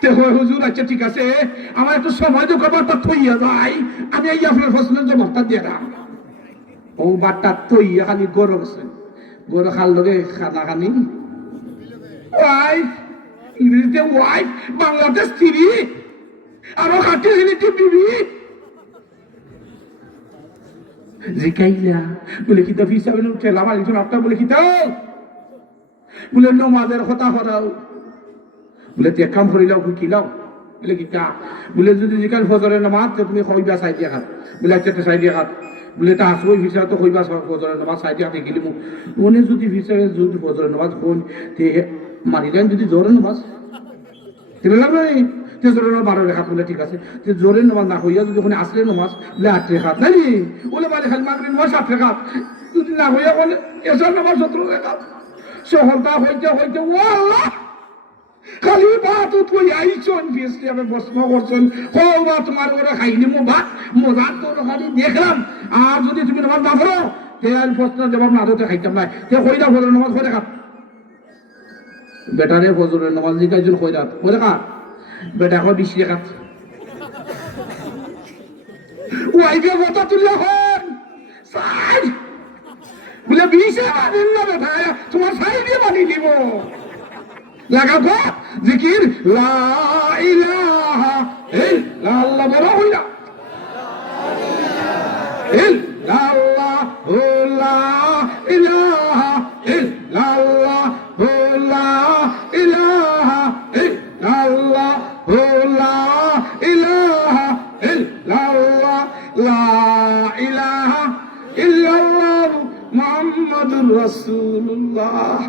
তে হয় হুজুর আচ্ছা ঠিক আছে আমার একটু সময় তো কবারটা থইয়া যায় আমি এই আপনার প্রশ্নের জবাবটা দিয়ে দাম ও বাটটা থইয়া খালি গরম আছে গরু খাল লগে খানা খানি ওয়াইফ ইংরেজিতে ওয়াইফ বাংলাতে স্ত্রী আরো খাটি ছিলি বিবি জিকাইলা বলে কিতা হিসাবে ঠেলা মারিছো আপনার বলে কিতা বলে নমাজের কথা করাও বলে তে কাম করিলাও কিলাও বলে কিতা বলে যদি জিকাল ফজরের নামাজ তুমি কইবা চাই দিয়া খাত বলে আচ্ছা চাই দিয়া খাত বলে তা আসবই ভিসা তো কইবা ফজরের নামাজ চাই দিয়া গেলি মনে যদি ভিসারে যদি ফজরের নামাজ কোন তে মারিলেন যদি জোরের নামাজ তে বললাম নাই তে জোরের 12 রেখা বলে ঠিক আছে তে জোরের নামাজ না হইয়া যদি ওখানে আসলে নামাজ বলে 8 রেখা নাই বলে মানে খালি মাগরিব নামাজ 8 রেখা যদি না হইয়া বলে এসার নামাজ 17 রেখা শহরটা হইতে হইতে ও আল্লাহ খালি বাত তুই আইছন ফেসলে আমি প্রশ্ন করছেন বা তোমার ওরা খাইনি মজা তোর খালি দেখলাম আর যদি তুমি নামাজ না পড়ো তে আর প্রশ্ন জবাব না দিতে খাইতাম না তে কইরা ফজরের নামাজ কই দেখা বেটারে ফজরের নামাজ জিকাইজন কইরা কই দেখা বেটা কই 20 টাকা ওইবে কথা তুললা হন সাই বলে 20 টাকা দিন না বেটা তোমার সাই দিয়ে বানি দিব লাগাবো জিকির লা ইলাহা ইল্লাল্লাহ বড় হইলা ইল্লাল্লাহ লা ইলাহা ইল্লাল্লাহ লা ইলাহা ইল্লাল্লাহ লা ইলাহা ইল্লাল্লাহ লা ইলাহা ইল্লাল্লাহ মুহাম্মাদুর রাসূলুল্লাহ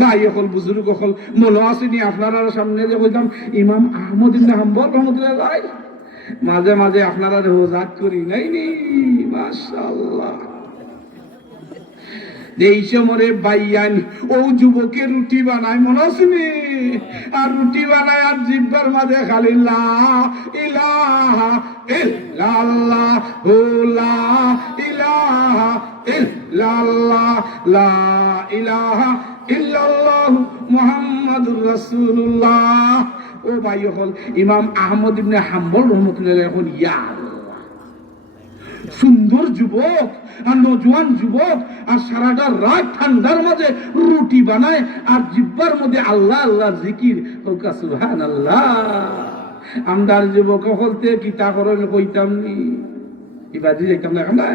ভাই হল বুজুর্গ হল মনে আসেনি আপনারা সামনে যে বলতাম ইমাম আহমদ ইবনে হাম্বল রহমাতুল্লাহ আলাইহি মাঝে মাঝে আপনারা রোজাত করি নাই নি মাশাআল্লাহ এই সমরে বাইয়ান ও যুবকের রুটি বানায় মনে আসেনি আর রুটি বানায় আর জিব্বার মাঝে খালি লা ইলাহা ইল্লাল্লাহ লা ইলাহা ইল্লাল্লাহ লা ইলাহা ইল্লাল্লাহ মুহাম্মাদুর রাসূলুল্লাহ ও ভাই হল ইমাম আহমদ ইবনে হাম্বল রহমাতুল্লাহ এখন ইয়া আল্লাহ সুন্দর যুবক আর নজওয়ান যুবক আর সারাটা রাত ঠান্ডার মাঝে রুটি বানায় আর জিব্বার মধ্যে আল্লাহ আল্লাহ জিকির ও সুবহানাল্লাহ আমদার যুবক হলতে কিতা করেন কইতাম নি ইবাদি যাইতাম না আমরা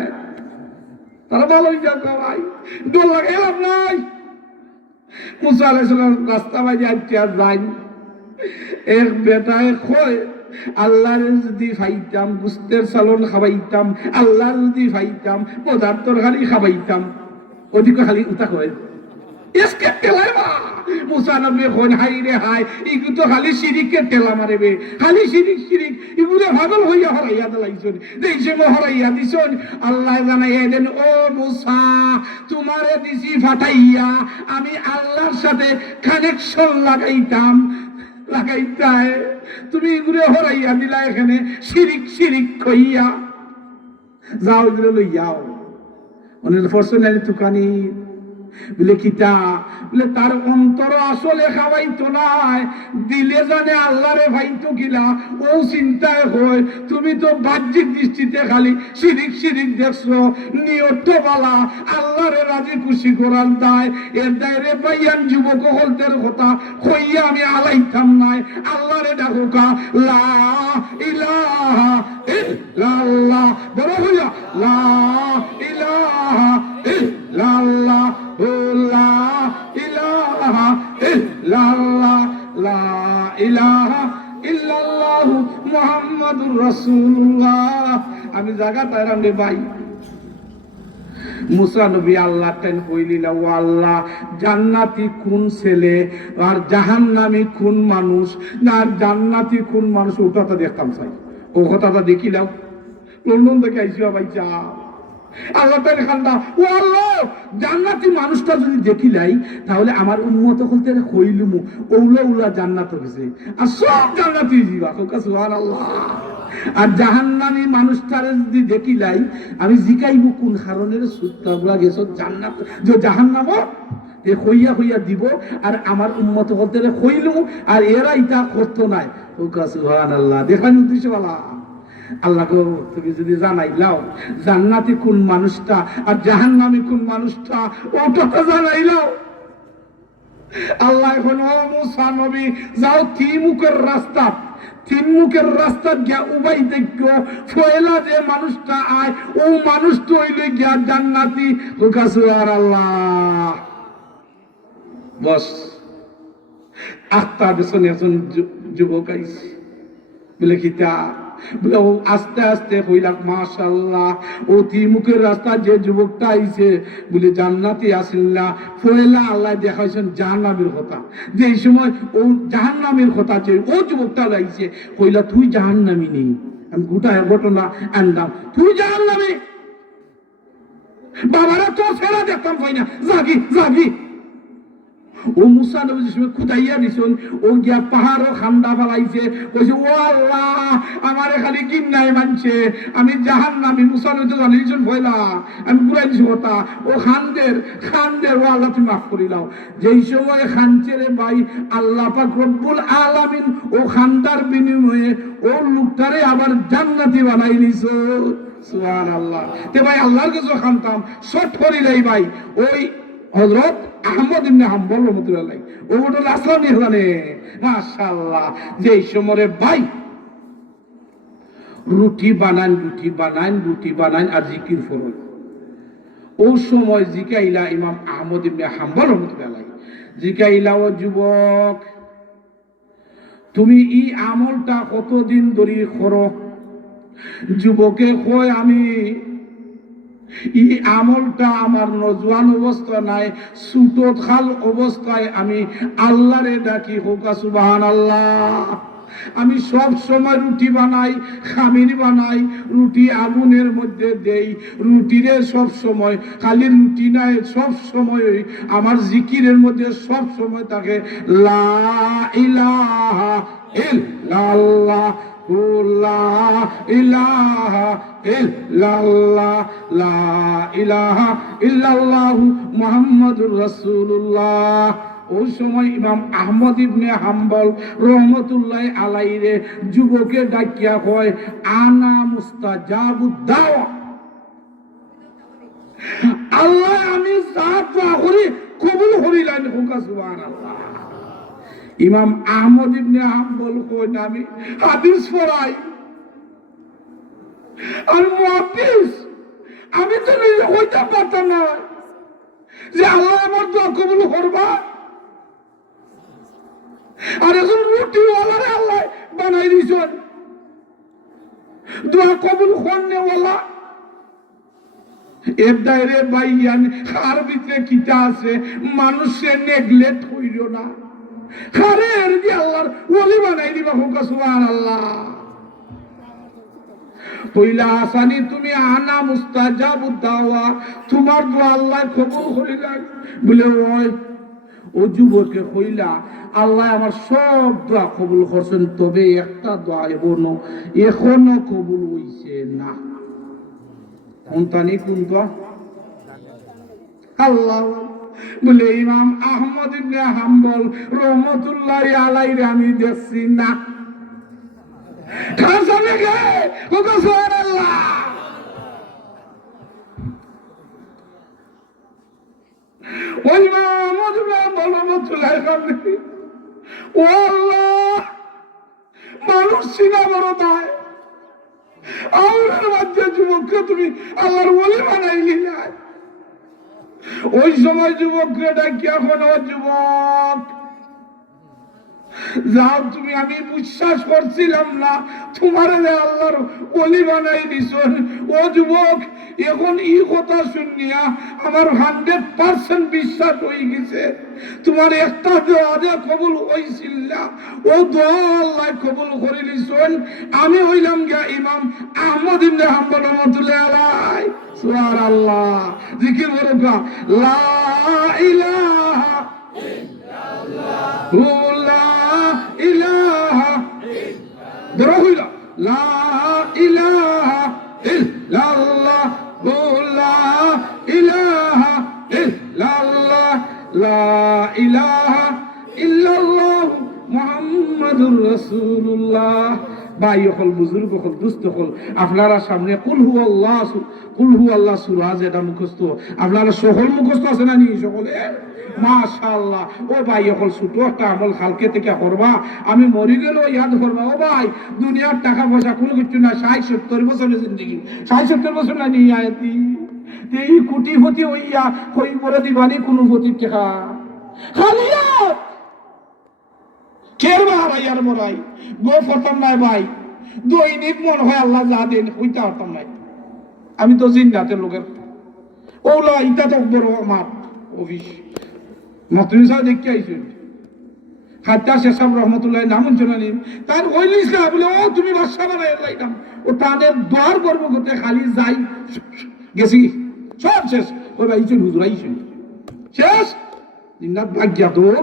তারা ভালোই যাক ভাই ডোল লাগাইলাম নাই মুসা আলাইহিস সালাম রাস্তা বাজে আইতে যাই এক বেটায় কয় আল্লাহর যদি ফাইতাম গুস্তের সালন খাবাইতাম আল্লাহর যদি ফাইতাম পদার্থর খালি খাবাইতাম ওদিকে খালি উতা কয় এসকে তেলাইবা মুসা নবী কোন হাই রে হাই ইগু তো খালি শিরিকের তেলা মারবে খালি শিরিক শিরিক ইগুরে পাগল হইয়া হরাইয়া দিলাইছন দেইছে মো হরাইয়া দিছন আল্লাহ জানাই দেন ও মুসা তোমারে দিছি ফাটাইয়া আমি আল্লাহর সাথে কানেকশন লাগাইতাই তুমি ইগুরে হরাইয়া দিলা এখানে শিরিক শিরিক কইয়া যাও ইগুরে লইয়াও অনেক পার্সোনালি তুকানি বলে কিতা বলে তার অন্তর আসলে খাওয়াইতো নাই দিলে জানে আল্লাহরে ভাইতো কিলা ও চিন্তায় হয় তুমি তো বাহ্যিক দৃষ্টিতে খালি শিরিক শিরিক দেখছো নিয়ত বালা আল্লাহরে রাজি খুশি করার দায় এর দায়রে বাইয়ান যুবক হলদের কথা কইয়া আমি আলাইতাম নাই আল্লাহরে ডাকুকা লা ইলাহা ইল্লাল্লাহ বড় হইয়া লা ইলাহা ইল্লাল্লাহ লা ইলাহা ইল্লাল্লাহ লা ইলাহা ইল্লাল্লাহ মুহাম্মাদুর রাসূলুল্লাহ আমি জায়গা তাইরাম রে ভাই মুসা নবী আল্লাহ তেন কইলিলা ও আল্লাহ জান্নাতি কোন ছেলে আর জাহান্নামী কোন মানুষ না জান্নাতি কোন মানুষ ওটা তো দেখতাম চাই ও কথাটা দেখিলাম লন্ডন থেকে আইসিয়া ভাই যা আল্লাহ তাআলা খান্দা ও আল্লাহ জান্নাতি মানুষটা যদি দেখিলাই তাহলে আমার উম্মত হলতে কইলুমু ওগুলা উলা জান্নাত হইছে আর সব জান্নাতি জিবা সুবহানাল্লাহ। আর জাহান্নামী মানুষটারে যদি দেখিলাই আমি জিকাইবো কোন কারণের সুত্তাগুলা গেছো জান্নাত যে জাহান্নাম এ হইয়া হইয়া দিব আর আমার উম্মত হলতে কইলুমু আর এরা ইটা করতো নাই সুবহানাল্লাহ। দেখান উদ্দেশ্য বলা আল্লাহ তুমি যদি জানাইলাও জান্নাতি কোন মানুষটা আর জাহান্নামী কোন মানুষটা ওটা তো জানাইলাও। আল্লাহ এখন ও মুসা নবী যাও তিন মুখের রাস্তা গিয়া উবাই দেখো ফয়লা যে মানুষটা আয় ও মানুষটা হইল গিয়া জান্নাতি সুবহানাল্লাহ। বস আত্মা পেছনে একজন যুবক আইছে বলে খিতা বলে ও আস্তে আস্তে কইলাম মাশাআল্লাহ অতি মুখের রাস্তা যে যুবকটা আইছে বলে জান্নাতি আসিল না ফয়লা আল্লাহ দেখাইছেন জাহান্নামের কথা যে এই সময় ও জাহান্নামের কথা যে ও যুবকটা লাইছে কইলা তুই জাহান্নামী নেই আমি গোটা ঘটনা আনলাম তুই জাহান্নামী বাবারা তো ফেরা দেখতাম পাই না জাগি জাগি ও মুসা নবীর সময় খুদাইয়া দিছেন ও গিয়া পাহাড়ও খান্দা ফেলাইছে কইছে ও আল্লাহ আমারে খালি কিন্নাই মানছে আমি জাহান্নামী মুসা নবী তো জানিছেন ভয়লা আমি ঘুরাই দিছি কথা ও খানদের ও আল্লাহ তুমি মাফ করিলাও। যেই সময় খানচেরে ভাই আল্লাহ পাক রব্বুল আলামিন ও খান্দার বিনিময়ে ও লোকটারে আবার জান্নাতি বানাই নিছো সুবহানাল্লাহ। তে ভাই আল্লাহর কাছে খানতাম শর্ট করিলাই ভাই ওই হযরত আহমদ ইবনে হাম্বল রাহমাতুল্লাহ ও ওটা আসলামী হলানে মাশাআল্লাহ। যেই সমরে ভাই রুটি বানান আর জিকির ফরল ও সময় জিকাইলা ইমাম আহমদ ইবনে হাম্বল রাহমাতুল্লাহ জিকাইলা ও যুবক তুমি এই আমলটা কতদিন ধরে করো? যুবকে কয় আমি এই আমলটা আমার নজওয়ান অবস্থা নাই সুটো খাল অবস্থায় আমি আল্লাহরে ডাকি হোকা সুবহানাল্লাহ। আমি সব সময় রুটি বানাই খামির বানাই রুটি আগুনের মধ্যে দেই রুটিরে সব সময় খালি রুটি নাই সব সময় আমার জিকিরের মধ্যে সব সময় থাকে লা ইলাহা ইল্লাল্লাহ লা ইলাহা ইল্লাল্লাহ লা ইলাহা ইল্লাল্লাহু মুহাম্মাদুর রাসূলুল্লাহ। ওই সময় ইমাম আহমদ ইবনে হাম্বল রহমতুল্লাহ আলাইহি যুবকে ডাকিয়া কয় আনা মুস্তাজাবুদ দাওয়া আল্লাহ আমি যা দোয়া করি কবুল করিলেন হোকা সুবহানাল্লাহ। ইমাম আহমদ ইবনে হাম্বল কয় না আমি হাদিস পড়াই আর মুহাদ্দিস আমি তো নিজে হইতে পারতাম না যে আল্লাহ আমার দোয়া কবুল করবা আর এখন রুটিওয়ালারে আল্লাহ বানাই দিয়েছেন দোয়া কবুল করনেওয়ালা এর দায়রে বাইয়ান আর ভিতরে কিতা আছে মানুষের নেগলেক্ট হইল না খারে এর দিয়ে আল্লাহর ওলি বানাই দিবা হোকা সুবহানাল্লাহ। কইলা আসানি তুমি আনা মুস্তাজাবুদ দাওয়া তোমার দোয়া আল্লাহ কবুল করিলেন বলে ওই ও যুবককে কইলা আল্লাহ আমার সব দোয়া কবুল করছেন তবে একটা দোয়া এখনো কবুল হইছে না কোনটানি কোন দোয়া আল্লাহ বলে ইমাম আহমদ ইবনে হাম্বল রহমতুল্লাহ আলাইহি আমি দেখছি না খাসামে গে ওগো সুবহানাল্লাহ। ওই ইমাম আহমদ ইবনে হাম্বল রহমতুল্লাহ আলাইহি ও আল্লাহ মানুষ সিনা বড় দায় আমার মধ্যে যুবককে তুমি আল্লাহর ওলি বানাইলি না। ওই সময় যুবককে ডাকি এখন ও যুবক যাও তুমি, আমি বিশ্বাস করছিলাম না তোমার আল্লাহর ওলি বানাই দিছেন। ও যুবক, এখন এই কথা শুনিয়া আমার 100% বিশ্বাস হয়ে গেছে তোমার একটা দোয়া কবুল হইছিল না, ও দোয়া আল্লাহ কবুল করে দিছেন। আমি হইলাম গিয়া ইমাম আহমদ ইবনে হাম্বল রাহমাতুল্লাহ আলাইহি। সুবহানাল্লাহ, জিকির করো গা, লা ইলাহা ইলাহা ইল্লাল্লাহ, লা ইলাহা ইল্লাল্লাহ, লা ইলাহা ইল্লাল্লাহ, লা ইলাহা ইল্লাল্লাহ মুহাম্মাদুর রাসূলুল্লাহ। ভাই হল, বুজুর্গ হল, দুস্থ হল, আপনারা সামনে কুল হু আল্লাহ সূরা যেটা মুখস্থ, আপনারা সকল মুখস্থ আছে না নি সকলে? মাশাআল্লাহ। ও ভাই হল, ছোট একটা আমল কালকে থেকে করবা, আমি মরি গেল ইয়াদ করবা। ও ভাই, দুনিয়ার টাকা পয়সা কোনো কিছু না, 60-70 বছরের জিন্দগি, 60-70 বছর না নিয়ে আয়াতি এই কোটিপতি হইয়া হই করে দিবানি কোনো পতির টাকা খালি কের ভাই আর বড়াই গো ফতাম নাই ভাই, দৈনিক মন হয় আল্লাহ যা দেন হইতে পারতাম নাই। আমি তো জিন্দাতের লোকের ওলা ইটা তো বড় আমার অফিস মতরিসা দেখতে আইছেন হাত্তা শেষাব রহমতুল্লাহ নাম জানি তার ওই লিসা বলে, ও তুমি বাদশা বানাই লাইলাম, ও তাদের দ্বার গর্ব করতে খালি যাই গেছি সব শেষ। ওই ভাই হুজুর আইছেন শেষ জিন্নাত ভাগ্যা তোর।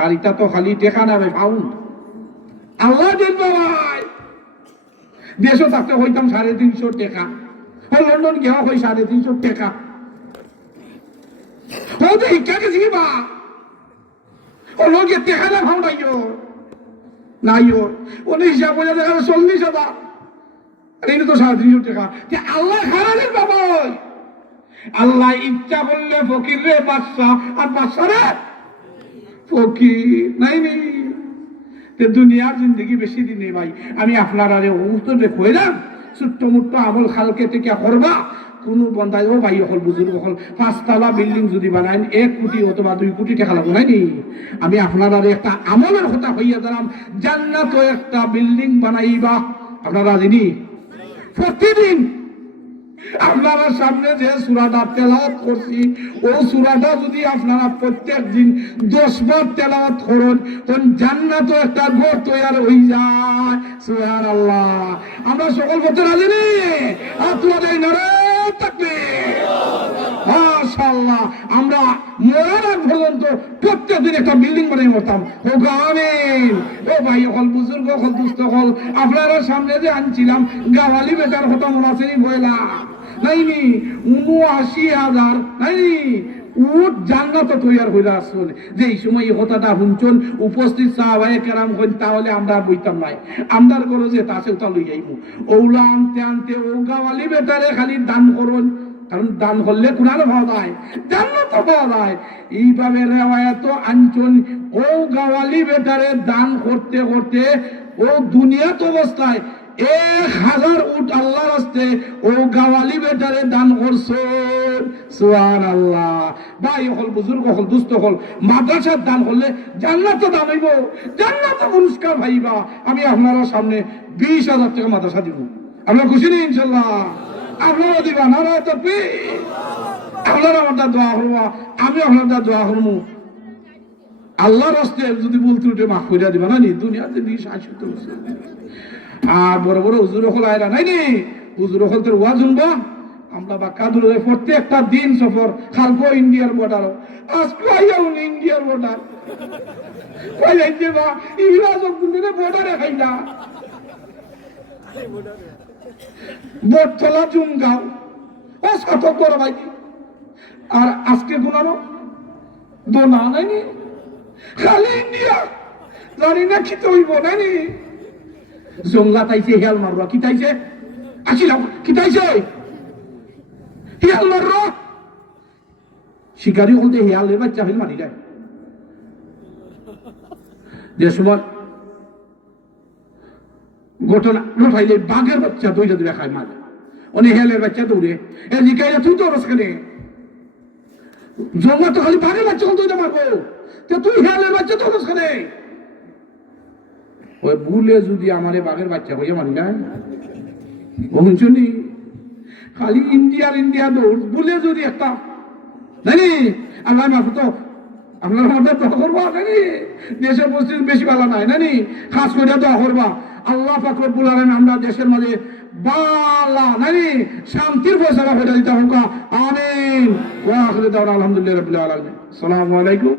আর এটা তো খালি টেকা না ভাই, পাউন্ড আল্লাহ দেন ভাই। দেশও থাকতে হইতাম 350 টাকা, ও লন্ডন গিয়া হই 350 টাকা। ও তো শিক্ষা গেছি বা ও লোকে টেকা না ভাও নাইও ওনে হিসাব করে দেখা 40,000, আর এটা তো 350 টাকা। আল্লাহ খারাপের বাবা, আল্লাহ ইচ্ছা করলে ফকির রে বাদশা, আর বাদশা রে ফকির নাই নেই। দুনিয়ার জিন্দগি বেশি দিন নেই ভাই। আমি আপনার আরে উত্তরে কইলাম, ছোট্ট মোট্ট আমল খালকে থেকে করবা, কোনো বন্ধাই ও ভাই হল, বুজুর্গ হল, 5তলা বিল্ডিং যদি বানাইন 1 কোটি অথবা 2 কোটি টাকা লাগবে নাই নি। আমি আপনার আরে একটা আমলের কথা হইয়া দিলাম, জান্নাত একটা বিল্ডিং বানাইবা, আপনারা জানি প্রতিদিন আপনারা সামনে যে সূরাটা তেলাওয়াত করছি, ও সূরাটা যদি আপনারা প্রত্যেক দিন 10 বার তেলাওয়াত করেন, তখন জান্নাতও একটা ঘর তৈরি হয়ে যায়। সুবহানাল্লাহ। আমরা সকল বলতে রাজি নি? আপনাদের নারায়ে তাকবীর, মাশাআল্লাহ। আমরা মরার আগ পর্যন্ত প্রত্যেকদিন একটা বিল্ডিং বানিয়ে মরতাম। ও আমিন। ও ভাই হল, বুজুর্গ হল, দুস্থ হল, আপনারা সামনে যে আনছিলাম গাওয়ালি বেটার কথা মনে আছে নি? বইলা নাইনি ৭৯,০০০ নাইনি উট জান্নাত তৈয়ার হইলা আসুন। যে এই সময় এই কথাটা শুনছেন উপস্থিত সাহাবায়ে কেরাম হইন, তাহলে আমরা বইতাম নাই, আমরার করো যে তা সে তা লই যাইব। ওলা আনতে আনতে ও গাওয়ালি বেটারে খালি দান করুন, কারণ দান করলে কুরআন পাওয়া যায়, জান্নাত পাওয়া যায়। এইভাবে রেওয়ায়াত আনছেন, ও গাওয়ালি বেটারে দান করতে করতে ও দুনিয়াত অবস্থায় 1000 উট আল্লাহর রাস্তে ও গাওয়ালি বেটারে দান করছেন। সুবহানাল্লাহ। ভাই হল, বুজুর্গ হল, দুস্থ হল, মাদ্রাসার দান করলে জান্নাত দান হইব, জান্নাত পুরস্কার পাইবা। আমি আপনারা সামনে 20,000 টাকা মাদ্রাসা দিব, আমরা খুশি নেই ইনশাআল্লাহ? আপনারা দিবা নারায়ে তাকবীর। আপনারা আমাদের দোয়া করবা, আমি আপনাদের দোয়া করবো। আল্লাহর রাস্তে যদি ভুল ত্রুটি মাফ করে দিবা না নি, দুনিয়াতে 20-70 বছর। আর বড় বড় হুজুর হল আয়রা নাই নি, হুজুর হল তোর ওয়াজ শুনবো আমরা বা কাদুর প্রত্যেকটা দিন সফর খালকো ইন্ডিয়ার বর্ডার, আজকে আইয়াও ইন্ডিয়ার বর্ডার কই যাইতে বা ইংরাজ কোনদিনে বর্ডারে খাইলা বটতলা জুমগাঁও ও সাত বড় ভাই। আর আজকে গুনানো দোনা নাইনি, খালি ইন্ডিয়া, জানি না কি হইব নাইনি। জঙ্গলা তাইছে হেয়াল মারবা, কি তাইছে আসিলাম, কি তাইছে হেয়াল মারবা। শিকারি বলতে হেয়ালের বাচ্চা ফেল মারি যায়। যে সময় ঘটনা ঘটাইলে বাঘের বাচ্চা দইটা দূরে খায় মারে, অনেক হেয়ালের বাচ্চা দৌড়ে জিকাইলে তুই তো রসখানে জঙ্গলা তো খালি বাঘের বাচ্চা দইটা মারবো। তো তুই হেয়ালের বাচ্চা তো ওখানে ওই ভুলে যদি আমারে বাঘের বাচ্চা হইয়া মারি না শুনি খালি ইন্ডিয়া দৌড় ভুলে যদি একটা নানি আল্লাহ মাফ তো আপনার মধ্যে দোয়া করবা নানি দেশের পরিস্থিতি বেশি ভালো নাই নানি খাস করে দোয়া করবা আল্লাহ পাক রব্বুল আলামিন আমরা দেশের মাঝে বালা নানি শান্তির ফয়সালা হয়ে দিতে হোক আমিন ওয়া আখিরু দাওয়ানা আলহামদুলিল্লাহি রাব্বিল আলামিন আসসালামু আলাইকুম।